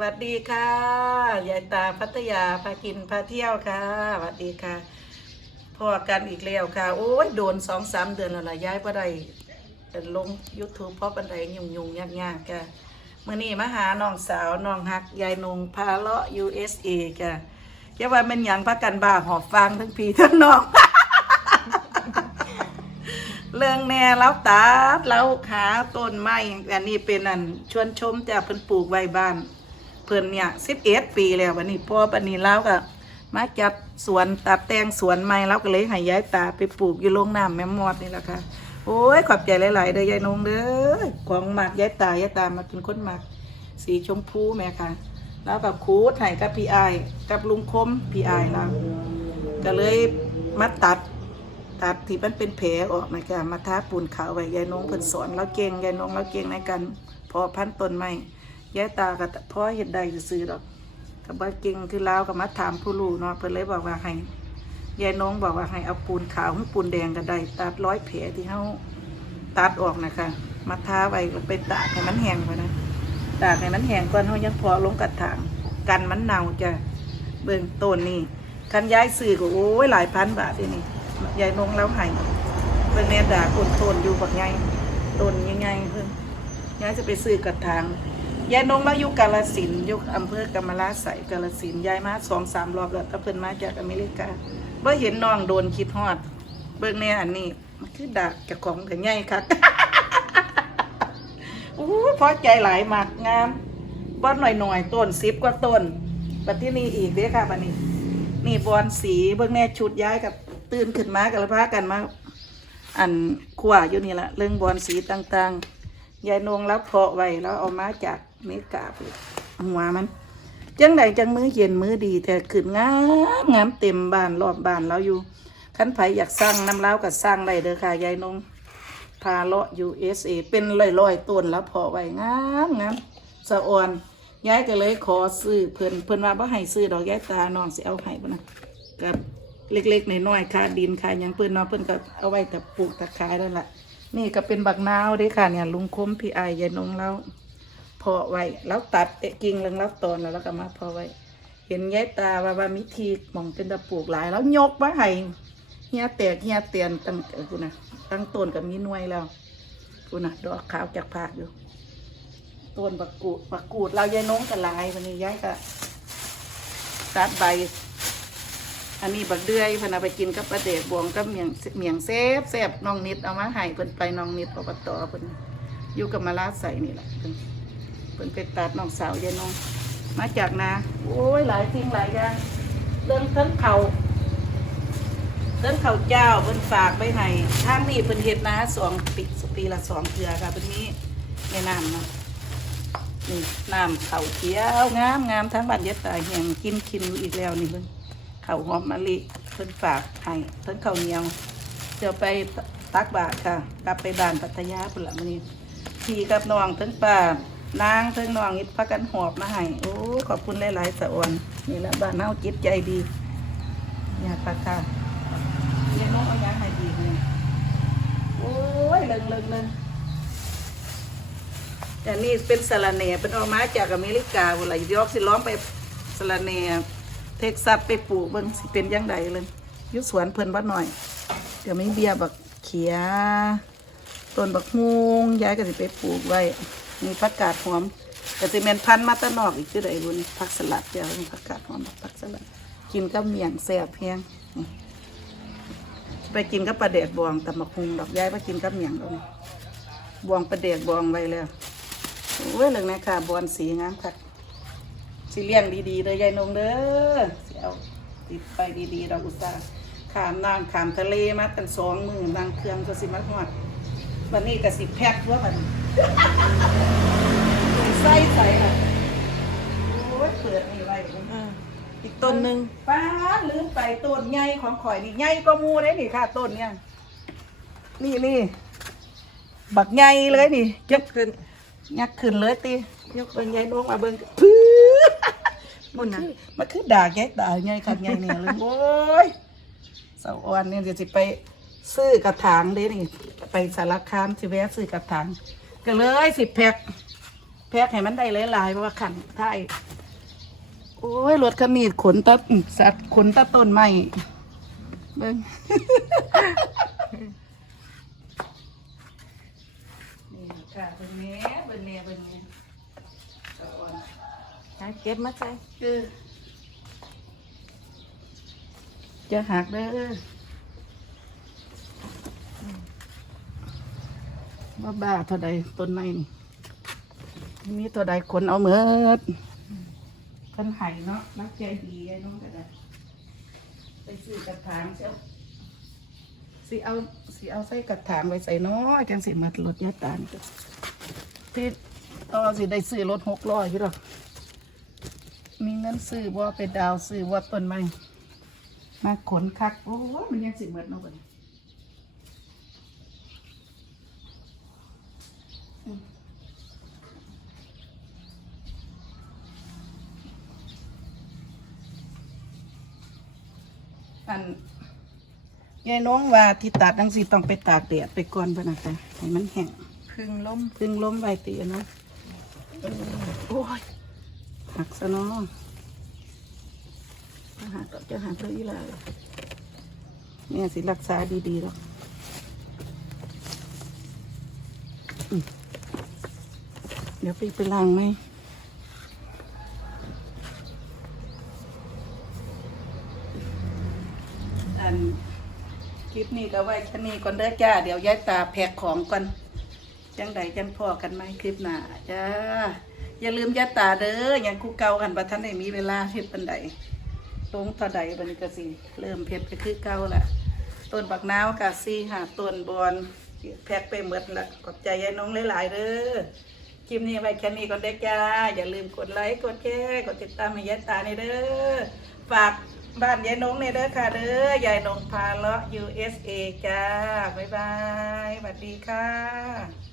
วัสดีค่ะยายตาพัทยาพากินพาเที่ยวค่ะสวัสดีค่ะพอกันอีกแล้วค่ะ โอ้ยโดนสองสามเดือนแล้วล่ะย้ายบ่ไดลง YouTube เพราะปันไดยุ่งยุ่งยากยากค่ะเมื่อนี้มาหาน้องสาวน้องฮักยายนงพาเลาะ USA ค่ะแค่ว่ามันหยังพักกันบ้าหอบฟังทั้งพี่ทั้งน้องเรื่องแน่แล้วตัดแล้วหาต้นไม้อันนี้เป็นอันชวนชมจากเพิ่นปลูกไว้บ้าน พิ่นเนี่ยสิบเอ็ดปีแล้ววันนี้พ่อปันนี้แล้วก็มาจับสวนตัดแต่งสวนใหม่แล้วก็เลยให้ย้ายตาไปปลูกอยู่โรงน้ำแม่มอดนี่แหละค่ะโอ้ยขอบใจหลายๆเด้อยายนงเด้อของหมักย้ายตายายตามาเป็นคนหมักสีชมพูแม่ค่ะ แล้วกับครูดให้กับพี่ไอกับลุงคมพี่ไอายเราก็เลยมาตัดตัดที่มันเป็นแผลออกนะจ๊ะมาทาปูนขาวไว้ยายนงเพิ่นสอนเราเก่งยายนงเราเก่งในการพอพันต้นไม้ ยายตาก็พ่อเฮ็ดได้ซื่อดอกก็บ่เก่งคือลาวก็มาถามผู้รู้เนาะเพิ่นเลยบอกว่าให้ยายน้องบอกว่าให้เอาปูนขาวหรือปูนแดงก็ได้ตัดร้อยแผลที่เฮาตัดออกนะคะ มาทาไว้ไปตากให้มันแห้งก่อนะตากให้มันแห้งก่อนเฮายังพอลงกระถางกันมันเน่าจะเบิ่งต้นนี่คันย้ายซื้อก็โอ้ยหลายพันบาทเดยนี่ยายนงแล้วให้เพิ่นแม่ด่าคนโตนอยู่บักไงต้นยังไงเพิ่นยายจะไปซื้อกระถาง ยายนงแล้วอยู่กาลสินอยู่อำเภอกำมะลาใสกาลสินยายมาสองสามรอบแล้วถ้าเพิ่นมาจากอเมริกาเบ่เห็นน้องโดนคิดฮอด เบิ่งแน่อันนี้มันคือด่าเจ้าของกันใหญ่คักอู้พอใจหลายมากงามบ่หน่อยๆต้นสิบกว่าต้นบัดที่นี่อีกเด้อค่ะบัดนี้ นี่บอลสีเบิ่งแน่ชุดย้ายกับตื่นขึ้นมากันแล้วพากันมา อันขวาอยู่นี่ละเรื่องบอลสีต่างๆ ยายนงแล้วเพาะไว้แล้วเอามาจากเมกาไปหัวมัน จังใดจังมือเย็นมือดีแต่ขึ้นงามงามเต็มบ้านรอบบ้านเราอยู่ขันไผอยากสร้างน้ำเล้าวก็สร้างได้เด้อค่ะยายนงพาเลาะ USA เป็นร้อยๆต้นแล้วเพาะไว้งามงามสะอ่อนยายก็เลยขอซื้อเพิ่นเพิ่นว่าบ่ให้ซื้อดอกยายตาน้องสิเอาให้บ่นะกับเล็กๆน้อยๆค่าดินค่าหยังเพิ่นเนาะเพิ่นก็เอาไว้แต่ปลูกตะขายนั่นแหละ นี่ก็เป็นบักนาวด้ค่ะเนี่ยลุงคมพี่ไอายายนงเราเพาะไว้แล้วตัดเอะกิ่งเรื่องแล้วตอนแล้วแล้วก็มาเพาะไว้ เห็นยายตาว่าว่ามิทีหมองเป็นตะปลูกหลาย แล้วยกมาให้เฮียแตกเฮียเตียนตั้งเอ่อกูนะตั้งต้นกับมีหน่วยแล้วกูนะดอกขาวจากผากอยู่ต้นบักกูดบักกูดเรายายนงกันหลายวันนี้ยายก็ตัดใบ อันนี้บักเดือยเพนเอาไปกินกับปลาเดกบวงกับเมียงเมียงแซ่บแซ่บน้องนิดเอามาให้เพิ่นไปน้องนิดอบตเพิ่นอยู่กับมาลาใส่นี่แหละเพิ่นเพิ่นไปตัดน้องสาวยายน้อง มาจากนาโอ้ยหลายสิ่งหลายอย่างเรื่องเทั้งเขาเรื่องเขาเจ้าเพิ่นฝากไว้ให้ทางนี้เพิ่นเฮ็ดนาสองปีปีละสองเทื่อค่ะเพิ่นมีแม่น้ำเนาะนี่น้ำเขาเขียวงามงามทั้งบ้านเย็ดตายแห่งกินกินอยู่อีกแล้วนี่เพิ่น ขาวหอมมะลิเพิ่นฝากให้เพิ่นข้าวเหนียวเดี๋ยวไปตักบาตรค่ะ กลับไปบ้านพัทยาพุ่นละมื้อนี้พี่กับน้องทั้งป่านางทั้งน้องอิดพักกันหอบมาให้โอ้ขอบคุณหลายๆสะอวนนี่ละบ้านเฮาจิตใจดีอยากปากกาเรียนน้องเอายังให้ดีเลยโอ้ยเลิงเลิงเลิงแต่นี่เป็นสะระแหน่เป็นออกมาจากอเมริกาเวลายอกสิล้อมไปสะระแหน่ เท็กซัสไปปลูกเบิ่งสิเป็นยังไงเลยยุสวนเพิ่นบ้านหน่อย เดี๋ยวไม่เบียบักเขียต้นบักฮวงยายก็สิไปปลูกไว้ มีผักกาดหอมแต่สิเมนพันธุ์มาตะนอกอีกคือใดบุญผักสลัดเจ้าผักกาดหอมผักสลัด กินกับเมี่ยงแซ่บเพียงไปกินกับปลาเดกบวงแต่บักฮุงดอกย้ายไปกินกับเมี่ยงตรงบวงปลาเดกบวงไว้แล้วโอ้ยเรื่องนี้ค่ะบอนสีงามค่ะ สิเลี้ยงดีๆเลยยายนงเด้อสิเอาติดไปดีๆเราอุตส่าห์ขามน้ำขามทะเลมาตั้งสองมือนางเครื่องก็สิมาหอดวันนี้ก็สิแพ็คว่ามันใส่ใส่ค่ะโอ้ยเปิดนี่ไว้อีกต้นหนึ่งป้าดลืมไปต้นใหญ่ของข่อยนี่ใหญ่ก็มูเลยนี่ค่ะต้นเนี่ยนี่นี่บักใหญ่เลยนี่ยักขึ้นยักขึ้นเลยตียกเบิ่งใหญ่ลงมาเบิ่งพื้น มันคือมันคือด่าแกด่าใหญ่ขัดใหญ่เนี่ยเลยโอ้ยเสาอ่อนเนี่ยเดี๋ยวจะไปซื้อกระถางเด้นี่ไปสารคามสิแวะซื้อกระถางก็เลยสิแพ็คแพ็คให้มันได้หลายๆเพราะว่าขันท้ายโอ้ยรถคันนี้ขนตะสัตว์ขนตะต้นไม้เบิ่งนี่ค่ะเบิ่งแหน่เบิ่งแหน่เบิ่งแหน่ตะอ่อน หาเก็บมาใส่เออจะหักเด้อว่าบ้าเท่าใดต้นไม้นี่มีตัวใดขนเอาเหมือดเพิ่นไห้เนาะรักใจดีไอ้น้องก็ได้ไปซื้อกระถางเชียวสิเอาสิเอาใส่กระถางไว้ใส่น้อยจังสิมัดรถยาตานจ้ะพี่ต่อสิได้ซื้อรถหกร้อยพี่หรอก มีเงินซื้อว่าไปดาวซื้อว่าต้นไม้มาขนคัก โอ้ยมันยังสิเหมือนเนาะบัดนี้อืมอันยายน้องว่าที่ตัดจังสิต้องไปตากแดดไปก่อนพะนะจ๊ะให้มันแห้งพึ่งล้มพึ่งล้มใบตีเนาะเออโอ้ย หักซะเนาะถ้าหักก็จะหักเลยอีหลายแม่สิรักษาดีๆหรอกเดี๋ยวไปไปล้างไหมอันคลิปนี้ก็ไว้แค่นี้ก่อนเด้อจ้า เดี๋ยวยายตาแพ็กของก่อน จังใดจังพ่อกันไหมคลิปหน้าจ้า อย่าลืมยาตาเด้ออย่างคู่เก่ากันบัท่านได้มีเวลาเฮ็ดปันใดตรงต่อใดบันก็สิเริ่มเพชรไปคือเก่าละต้นบักนาวกะซีหาต้นบอนแพ็กไปหมดละขอบใจยายน้องหลายๆเด้อคลิปนี้ไว้แค่นี้ก่อนเด็กจ้าอย่าลืมกดไลค์กดแชร์กดติดตามให้ยายตาในเด้อฝากบ้านยายน้องในเด้อค่ะเด้อยายน้องพาเลาะ USA จ้าบ๊ายบายสวัสดีค่ะ